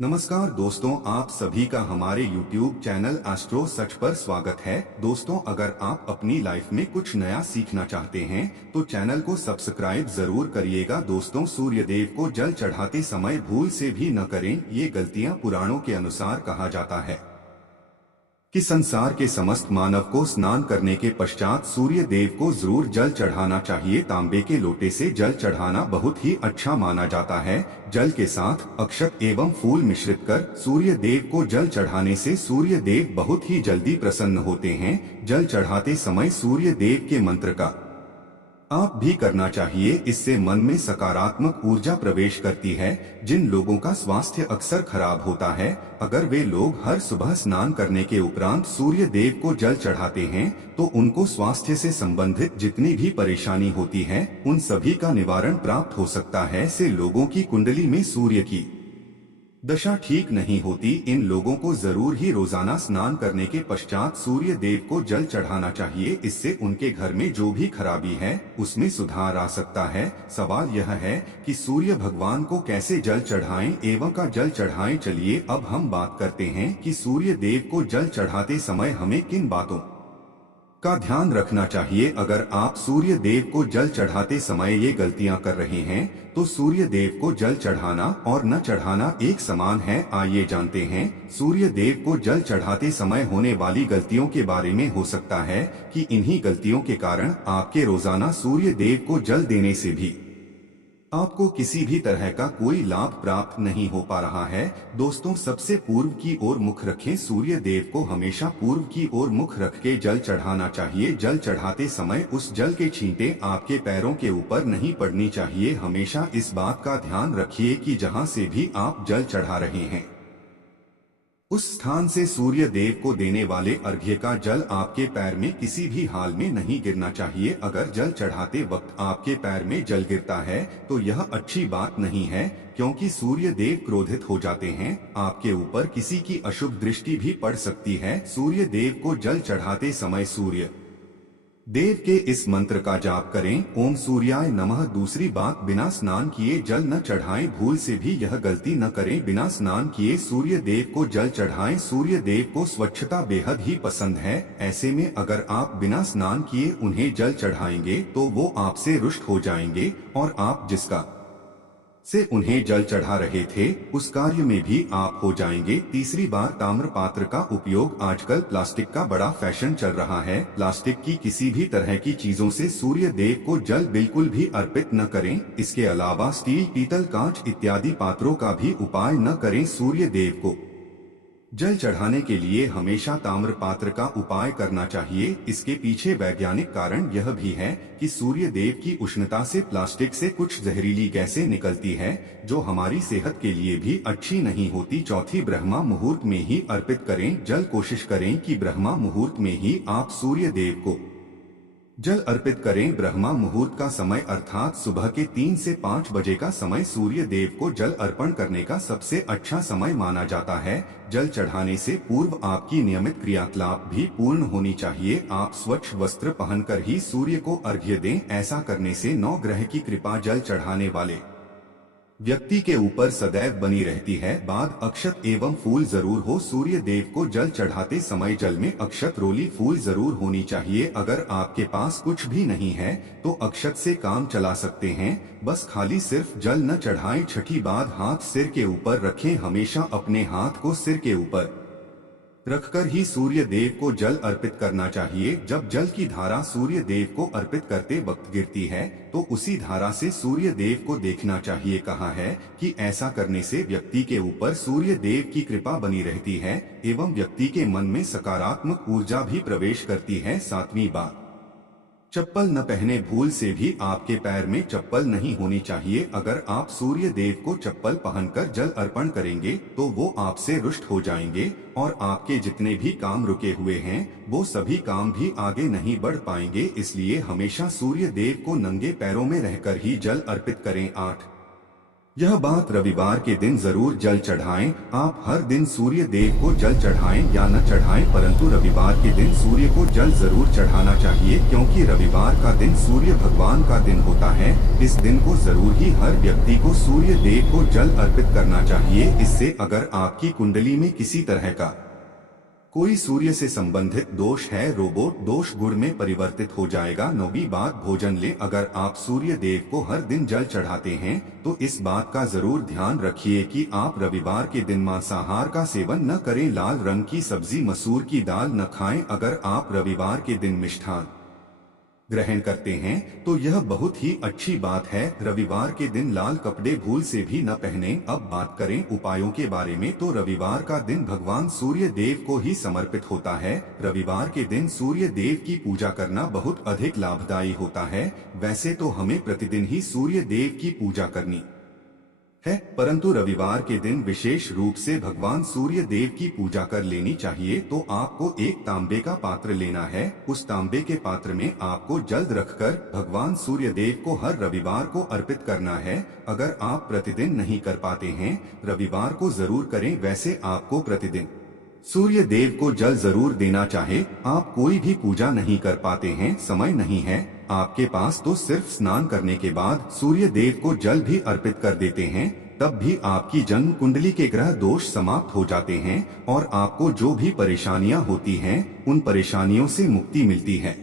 नमस्कार दोस्तों, आप सभी का हमारे YouTube चैनल एस्ट्रो सच पर स्वागत है। दोस्तों, अगर आप अपनी लाइफ में कुछ नया सीखना चाहते हैं तो चैनल को सब्सक्राइब जरूर करिएगा। दोस्तों, सूर्य देव को जल चढ़ाते समय भूल से भी न करें। ये गलतियां पुराणों के अनुसार कहा जाता है कि संसार के समस्त मानव को स्नान करने के पश्चात सूर्य देव को जरूर जल चढ़ाना चाहिए। तांबे के लोटे से जल चढ़ाना बहुत ही अच्छा माना जाता है। जल के साथ अक्षत एवं फूल मिश्रित कर सूर्य देव को जल चढ़ाने से सूर्य देव बहुत ही जल्दी प्रसन्न होते हैं। जल चढ़ाते समय सूर्य देव के मंत्र का आप भी करना चाहिए। इससे मन में सकारात्मक ऊर्जा प्रवेश करती है। जिन लोगों का स्वास्थ्य अक्सर खराब होता है, अगर वे लोग हर सुबह स्नान करने के उपरांत सूर्य देव को जल चढ़ाते हैं तो उनको स्वास्थ्य से संबंधित जितनी भी परेशानी होती है उन सभी का निवारण प्राप्त हो सकता है। से लोगों की कुंडली में सूर्य की दशा ठीक नहीं होती, इन लोगों को जरूर ही रोजाना स्नान करने के पश्चात सूर्य देव को जल चढ़ाना चाहिए। इससे उनके घर में जो भी खराबी है उसमें सुधार आ सकता है। सवाल यह है कि सूर्य भगवान को कैसे जल चढ़ाएं एवं का जल चढ़ाएं। चलिए अब हम बात करते हैं कि सूर्य देव को जल चढ़ाते समय हमें किन बातों का ध्यान रखना चाहिए। अगर आप सूर्य देव को जल चढ़ाते समय ये गलतियां कर रहे हैं तो सूर्य देव को जल चढ़ाना और न चढ़ाना एक समान है। आइए जानते हैं सूर्य देव को जल चढ़ाते समय होने वाली गलतियों के बारे में। हो सकता है कि इन्हीं गलतियों के कारण आपके रोजाना सूर्य देव को जल देने से भी आपको किसी भी तरह का कोई लाभ प्राप्त नहीं हो पा रहा है। दोस्तों, सबसे पूर्व की ओर मुख रखें। सूर्य देव को हमेशा पूर्व की ओर मुख रख के जल चढ़ाना चाहिए। जल चढ़ाते समय उस जल के छींटे आपके पैरों के ऊपर नहीं पड़नी चाहिए। हमेशा इस बात का ध्यान रखिए कि जहां से भी आप जल चढ़ा रहे हैं उस स्थान से सूर्य देव को देने वाले अर्घ्य का जल आपके पैर में किसी भी हाल में नहीं गिरना चाहिए। अगर जल चढ़ाते वक्त आपके पैर में जल गिरता है तो यह अच्छी बात नहीं है, क्योंकि सूर्य देव क्रोधित हो जाते हैं। आपके ऊपर किसी की अशुभ दृष्टि भी पड़ सकती है। सूर्य देव को जल चढ़ाते समय सूर्य देव के इस मंत्र का जाप करें, ओम सूर्याय नमः। दूसरी बात, बिना स्नान किए जल न चढ़ाएं। भूल से भी यह गलती न करें। बिना स्नान किए सूर्य देव को जल चढ़ाएं। सूर्य देव को स्वच्छता बेहद ही पसंद है। ऐसे में अगर आप बिना स्नान किए उन्हें जल चढ़ाएंगे तो वो आपसे रुष्ट हो जाएंगे और आप जिसका से उन्हें जल चढ़ा रहे थे उस कार्य में भी आप हो जाएंगे। तीसरी बार, ताम्र पात्र का उपयोग। आजकल प्लास्टिक का बड़ा फैशन चल रहा है। प्लास्टिक की किसी भी तरह की चीजों से सूर्य देव को जल बिल्कुल भी अर्पित न करें। इसके अलावा स्टील, पीतल, कांच इत्यादि पात्रों का भी उपाय न करें। सूर्य देव को जल चढ़ाने के लिए हमेशा ताम्र पात्र का उपाय करना चाहिए। इसके पीछे वैज्ञानिक कारण यह भी है कि सूर्य देव की उष्णता से प्लास्टिक से कुछ जहरीली गैसें निकलती है जो हमारी सेहत के लिए भी अच्छी नहीं होती। चौथी, ब्रह्मा मुहूर्त में ही अर्पित करें जल। कोशिश करें कि ब्रह्मा मुहूर्त में ही आप सूर्य देव को जल अर्पित करें। ब्रह्मा मुहूर्त का समय अर्थात सुबह के 3 से 5 बजे का समय सूर्य देव को जल अर्पण करने का सबसे अच्छा समय माना जाता है। जल चढ़ाने से पूर्व आपकी नियमित क्रियाकलाप भी पूर्ण होनी चाहिए। आप स्वच्छ वस्त्र पहनकर ही सूर्य को अर्घ्य दें। ऐसा करने से 9 ग्रह की कृपा जल चढ़ाने वाले व्यक्ति के ऊपर सदैव बनी रहती है। बाद, अक्षत एवं फूल जरूर हो। सूर्य देव को जल चढ़ाते समय जल में अक्षत, रोली, फूल जरूर होनी चाहिए। अगर आपके पास कुछ भी नहीं है तो अक्षत से काम चला सकते हैं। बस खाली सिर्फ जल न चढ़ाएं। छठी बात, हाथ सिर के ऊपर रखें। हमेशा अपने हाथ को सिर के ऊपर रखकर ही सूर्य देव को जल अर्पित करना चाहिए। जब जल की धारा सूर्य देव को अर्पित करते वक्त गिरती है तो उसी धारा से सूर्य देव को देखना चाहिए। कहा है कि ऐसा करने से व्यक्ति के ऊपर सूर्य देव की कृपा बनी रहती है एवं व्यक्ति के मन में सकारात्मक ऊर्जा भी प्रवेश करती है। सातवीं बात, चप्पल न पहने। भूल से भी आपके पैर में चप्पल नहीं होनी चाहिए। अगर आप सूर्य देव को चप्पल पहनकर जल अर्पण करेंगे तो वो आपसे रुष्ट हो जाएंगे और आपके जितने भी काम रुके हुए हैं वो सभी काम भी आगे नहीं बढ़ पाएंगे। इसलिए हमेशा सूर्य देव को नंगे पैरों में रहकर ही जल अर्पित करें। 8, यह बात रविवार के दिन जरूर जल चढ़ाएं। आप हर दिन सूर्य देव को जल चढ़ाएं या न चढ़ाएं, परंतु रविवार के दिन सूर्य को जल जरूर चढ़ाना चाहिए, क्योंकि रविवार का दिन सूर्य भगवान का दिन होता है। इस दिन को जरूर ही हर व्यक्ति को सूर्य देव को जल अर्पित करना चाहिए। इससे अगर आपकी कुंडली में किसी तरह का कोई सूर्य से संबंधित दोष है, रोबोट दोष गुण में परिवर्तित हो जाएगा। 9वीं बात, भोजन ले। अगर आप सूर्य देव को हर दिन जल चढ़ाते हैं तो इस बात का जरूर ध्यान रखिए कि आप रविवार के दिन मांसाहार का सेवन न करें। लाल रंग की सब्जी, मसूर की दाल न खाएं। अगर आप रविवार के दिन मिष्ठान ग्रहण करते हैं तो यह बहुत ही अच्छी बात है। रविवार के दिन लाल कपड़े भूल से भी न पहने। अब बात करें उपायों के बारे में, तो रविवार का दिन भगवान सूर्य देव को ही समर्पित होता है। रविवार के दिन सूर्य देव की पूजा करना बहुत अधिक लाभदायी होता है। वैसे तो हमें प्रतिदिन ही सूर्य देव की पूजा करनी है, परंतु रविवार के दिन विशेष रूप से भगवान सूर्य देव की पूजा कर लेनी चाहिए। तो आपको एक तांबे का पात्र लेना है। उस तांबे के पात्र में आपको जल रखकर भगवान सूर्य देव को हर रविवार को अर्पित करना है। अगर आप प्रतिदिन नहीं कर पाते हैं, रविवार को जरूर करें। वैसे आपको प्रतिदिन सूर्य देव को जल जरूर देना चाहे। आप कोई भी पूजा नहीं कर पाते हैं, समय नहीं है आपके पास, तो सिर्फ स्नान करने के बाद सूर्य देव को जल भी अर्पित कर देते हैं, तब भी आपकी जन्म कुंडली के ग्रह दोष समाप्त हो जाते हैं और आपको जो भी परेशानियां होती हैं उन परेशानियों से मुक्ति मिलती है।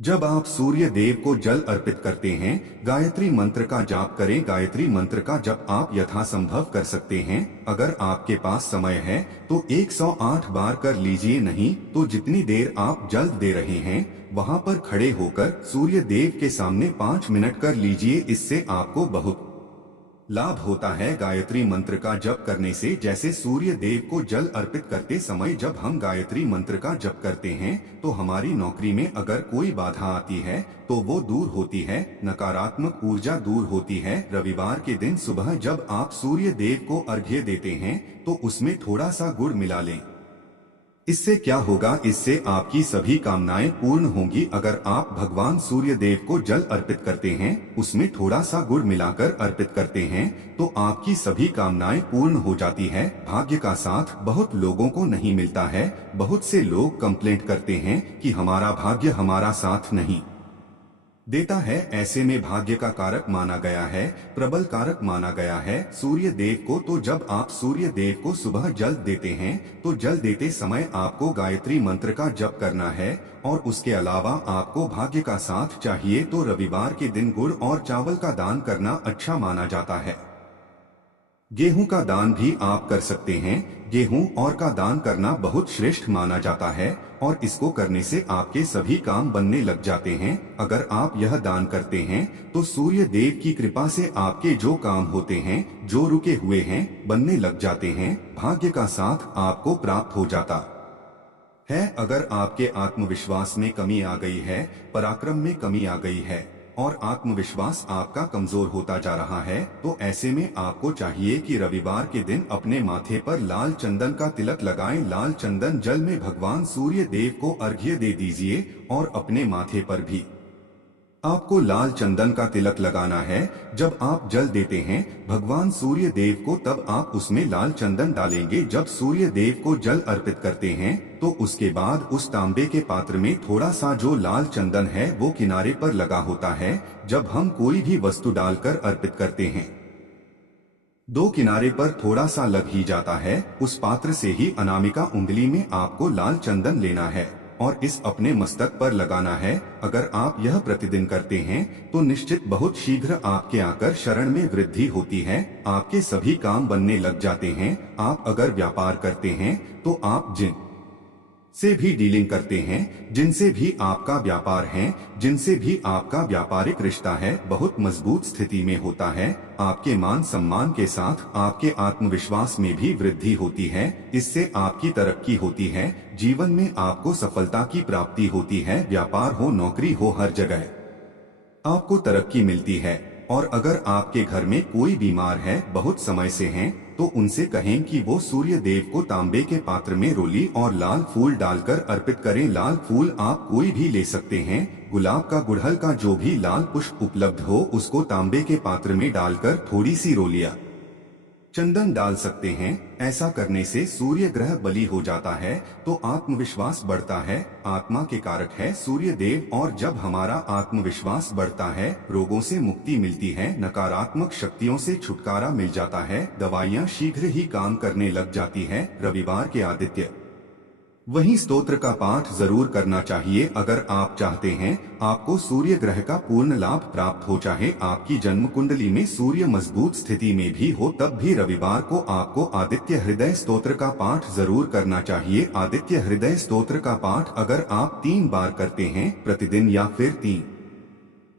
जब आप सूर्य देव को जल अर्पित करते हैं, गायत्री मंत्र का जाप करें। गायत्री मंत्र का जप आप यथासंभव कर सकते हैं। अगर आपके पास समय है तो 108 बार कर लीजिए, नहीं तो जितनी देर आप जल दे रहे हैं वहां पर खड़े होकर सूर्य देव के सामने 5 मिनट कर लीजिए। इससे आपको बहुत लाभ होता है। गायत्री मंत्र का जप करने से, जैसे सूर्य देव को जल अर्पित करते समय जब हम गायत्री मंत्र का जप करते हैं तो हमारी नौकरी में अगर कोई बाधा आती है तो वो दूर होती है, नकारात्मक ऊर्जा दूर होती है। रविवार के दिन सुबह जब आप सूर्य देव को अर्घ्य देते हैं तो उसमें थोड़ा सा गुड़ मिला लें। इससे क्या होगा, इससे आपकी सभी कामनाएं पूर्ण होंगी। अगर आप भगवान सूर्य देव को जल अर्पित करते हैं, उसमें थोड़ा सा गुड़ मिलाकर अर्पित करते हैं, तो आपकी सभी कामनाएं पूर्ण हो जाती है। भाग्य का साथ बहुत लोगों को नहीं मिलता है। बहुत से लोग कंप्लेंट करते हैं कि हमारा भाग्य हमारा साथ नहीं देता है। ऐसे में भाग्य का कारक माना गया है, प्रबल कारक माना गया है सूर्य देव को। तो जब आप सूर्य देव को सुबह जल देते हैं तो जल देते समय आपको गायत्री मंत्र का जप करना है और उसके अलावा आपको भाग्य का साथ चाहिए तो रविवार के दिन गुड़ और चावल का दान करना अच्छा माना जाता है। गेहूं का दान भी आप कर सकते हैं। गेहूं और का दान करना बहुत श्रेष्ठ माना जाता है और इसको करने से आपके सभी काम बनने लग जाते हैं। अगर आप यह दान करते हैं तो सूर्य देव की कृपा से आपके जो काम होते हैं, जो रुके हुए हैं, बनने लग जाते हैं। भाग्य का साथ आपको प्राप्त हो जाता है। अगर आपके आत्मविश्वास में कमी आ गई है, पराक्रम में कमी आ गई है और आत्मविश्वास आपका कमजोर होता जा रहा है, तो ऐसे में आपको चाहिए कि रविवार के दिन अपने माथे पर लाल चंदन का तिलक लगाएं। लाल चंदन जल में भगवान सूर्य देव को अर्घ्य दे दीजिए और अपने माथे पर भी आपको लाल चंदन का तिलक लगाना है। जब आप जल देते हैं भगवान सूर्य देव को, तब आप उसमें लाल चंदन डालेंगे। जब सूर्य देव को जल अर्पित करते हैं तो उसके बाद उस तांबे के पात्र में थोड़ा सा जो लाल चंदन है वो किनारे पर लगा होता है। जब हम कोई भी वस्तु डालकर अर्पित करते हैं, दो किनारे पर थोड़ा सा लग ही जाता है। उस पात्र से ही अनामिका उंगली में आपको लाल चंदन लेना है और इस अपने मस्तक पर लगाना है। अगर आप यह प्रतिदिन करते हैं तो निश्चित बहुत शीघ्र आपके आकर शरण में वृद्धि होती है। आपके सभी काम बनने लग जाते हैं। आप अगर व्यापार करते हैं तो आप जिन से भी डीलिंग करते हैं, जिनसे भी आपका व्यापार है, जिनसे भी आपका व्यापारिक रिश्ता है, बहुत मजबूत स्थिति में होता है। आपके मान सम्मान के साथ आपके आत्मविश्वास में भी वृद्धि होती है। इससे आपकी तरक्की होती है। जीवन में आपको सफलता की प्राप्ति होती है। व्यापार हो, नौकरी हो, हर जगह आपको तरक्की मिलती है। और अगर आपके घर में कोई बीमार है, बहुत समय से हैं, तो उनसे कहें कि वो सूर्य देव को तांबे के पात्र में रोली और लाल फूल डालकर अर्पित करें। लाल फूल आप कोई भी ले सकते हैं, गुलाब का, गुड़हल का, जो भी लाल पुष्प उपलब्ध हो उसको तांबे के पात्र में डालकर थोड़ी सी रोलियां चंदन डाल सकते हैं। ऐसा करने से सूर्य ग्रह बलि हो जाता है तो आत्मविश्वास बढ़ता है। आत्मा के कारक है सूर्य देव, और जब हमारा आत्मविश्वास बढ़ता है रोगों से मुक्ति मिलती है, नकारात्मक शक्तियों से छुटकारा मिल जाता है, दवाइयाँ शीघ्र ही काम करने लग जाती है। रविवार के आदित्य वहीं स्तोत्र का पाठ जरूर करना चाहिए अगर आप चाहते हैं आपको सूर्य ग्रह का पूर्ण लाभ प्राप्त हो। चाहे आपकी जन्म कुंडली में सूर्य मजबूत स्थिति में भी हो तब भी रविवार को आपको आदित्य हृदय स्तोत्र का पाठ जरूर करना चाहिए। आदित्य हृदय स्तोत्र का पाठ अगर आप 3 बार करते हैं प्रतिदिन या फिर 3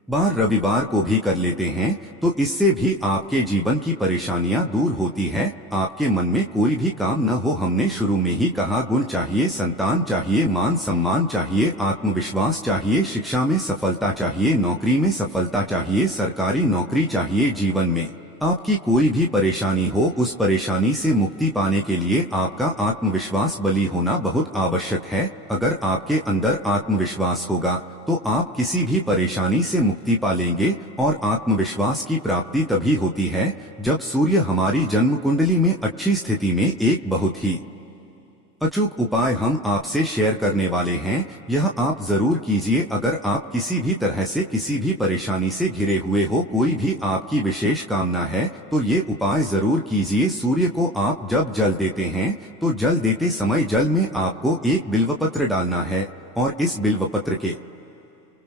बार रविवार को भी कर लेते हैं तो इससे भी आपके जीवन की परेशानियां दूर होती है। आपके मन में कोई भी काम न हो, हमने शुरू में ही कहा, गुण चाहिए, संतान चाहिए, मान सम्मान चाहिए, आत्मविश्वास चाहिए, शिक्षा में सफलता चाहिए, नौकरी में सफलता चाहिए, सरकारी नौकरी चाहिए। जीवन में आपकी कोई भी परेशानी हो, उस परेशानी से मुक्ति पाने के लिए आपका आत्मविश्वास बली होना बहुत आवश्यक है। अगर आपके अंदर आत्मविश्वास होगा तो आप किसी भी परेशानी से मुक्ति पा लेंगे। और आत्मविश्वास की प्राप्ति तभी होती है जब सूर्य हमारी जन्म कुंडली में अच्छी स्थिति में। एक बहुत ही अचूक उपाय हम आपसे शेयर करने वाले हैं, यह आप जरूर कीजिए। अगर आप किसी भी तरह से किसी भी परेशानी से घिरे हुए हो, कोई भी आपकी विशेष कामना है तो ये उपाय जरूर कीजिए। सूर्य को आप जब जल देते हैं तो जल देते समय जल में आपको एक बिल्वपत्र डालना है और इस बिल्वपत्र के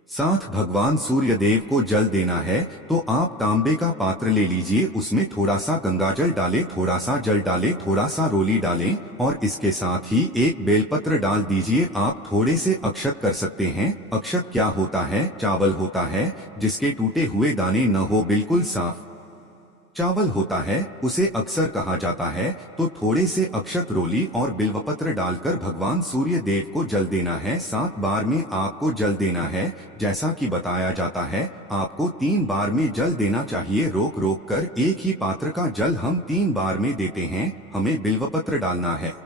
साथ भगवान सूर्य देव को जल देना है। तो आप तांबे का पात्र ले लीजिए, उसमें थोड़ा सा गंगाजल डालें, थोड़ा सा जल डालें, थोड़ा सा रोली डालें और इसके साथ ही एक बेलपत्र डाल दीजिए। आप थोड़े से अक्षत कर सकते हैं। अक्षत क्या होता है? चावल होता है जिसके टूटे हुए दाने न हो, बिल्कुल साफ चावल होता है, उसे अक्सर कहा जाता है। तो थोड़े से अक्षत, रोली और बिल्वपत्र डालकर भगवान सूर्य देव को जल देना है। 7 बार में आपको जल देना है। जैसा कि बताया जाता है आपको 3 बार में जल देना चाहिए। रोक रोक कर एक ही पात्र का जल हम 3 बार में देते हैं। हमें बिल्वपत्र डालना है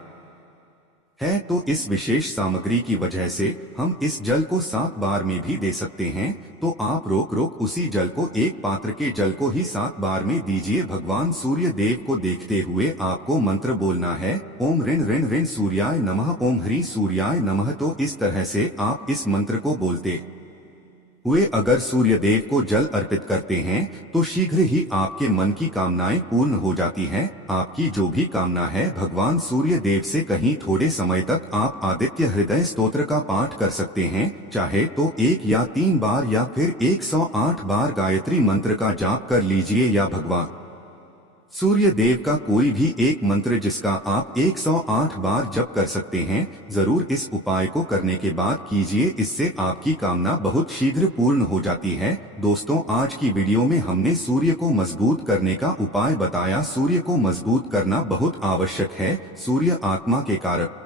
तो इस विशेष सामग्री की वजह से हम इस जल को 7 बार में भी दे सकते हैं। तो आप रोक रोक उसी जल को, एक पात्र के जल को ही 7 बार में दीजिए। भगवान सूर्य देव को देखते हुए आपको मंत्र बोलना है, ओम ऋण ऋण ऋण सूर्याय नमः, ओम ह्री सूर्याय नमः। तो इस तरह से आप इस मंत्र को बोलते हुए अगर सूर्य देव को जल अर्पित करते हैं तो शीघ्र ही आपके मन की कामनाएं पूर्ण हो जाती हैं। आपकी जो भी कामना है भगवान सूर्य देव से कहीं थोड़े समय तक आप आदित्य हृदय स्तोत्र का पाठ कर सकते हैं। चाहे तो 1 या 3 बार या फिर 108 बार गायत्री मंत्र का जाप कर लीजिए या भगवान सूर्य देव का कोई भी एक मंत्र जिसका आप 108 बार जप कर सकते हैं। जरूर इस उपाय को करने के बाद कीजिए, इससे आपकी कामना बहुत शीघ्र पूर्ण हो जाती है। दोस्तों, आज की वीडियो में हमने सूर्य को मजबूत करने का उपाय बताया। सूर्य को मजबूत करना बहुत आवश्यक है। सूर्य आत्मा के कारक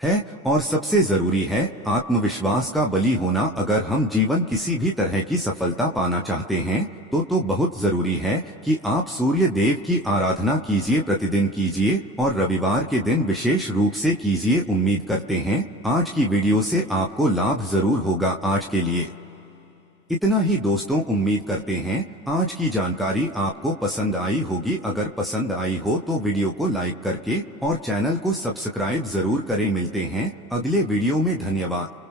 है और सबसे जरूरी है आत्मविश्वास का बली होना। अगर हम जीवन किसी भी तरह की सफलता पाना चाहते हैं तो बहुत जरूरी है कि आप सूर्य देव की आराधना कीजिए, प्रतिदिन कीजिए और रविवार के दिन विशेष रूप से कीजिए। उम्मीद करते हैं आज की वीडियो से आपको लाभ जरूर होगा। आज के लिए इतना ही दोस्तों, उम्मीद करते हैं आज की जानकारी आपको पसंद आई होगी। अगर पसंद आई हो तो वीडियो को लाइक करके और चैनल को सब्सक्राइब जरूर करें। मिलते हैं अगले वीडियो में। धन्यवाद।